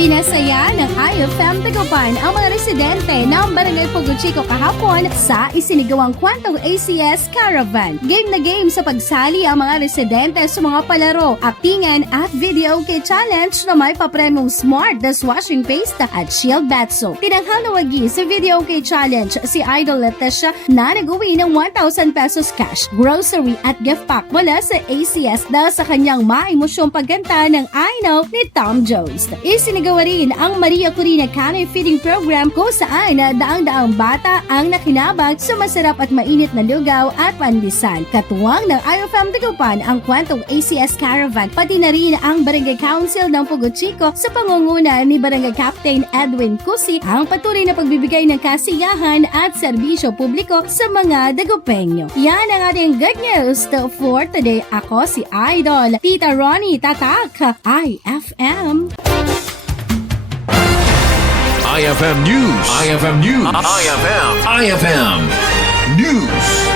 Pinasaya ng Ifm Dagupan ang mga residente ng Barangay Pogo Chico kahapon sa isinigawang Kwentong Acs Caravan. Game na game sa pagsali ang mga residente sa mga palaro, aktingan at video kay challenge na may papremong smart dishwashing paste at shield bath soap. Tinanghal na wagi sa video kay challenge si Idol Leticia na nag-uwi ng 1,000 pesos cash, grocery at gift pack mula sa ACS dahil sa kanyang maimosyong pagganta ng I Know ni Tom Jones. Isinagawa rin ang Maria Corina Canoe Feeding Program kung saan daang-daang bata ang nakinabang sa masarap at mainit na lugaw at pandesal. Katuwang ng Ifm Dagupan ang Kwentong Acs Caravan, pati na rin ang Barangay Council ng Pogo Chico sa pangunguna ni Barangay Captain Edwin Cusi ang patuloy na pagbibigay ng kasiyahan at serbisyo publiko sa mga Dagupeño. Yan ang ating good news for today. Ako si Idol, Tita Ronnie Tatak, IFM. IFM News. IFM News. IFM News.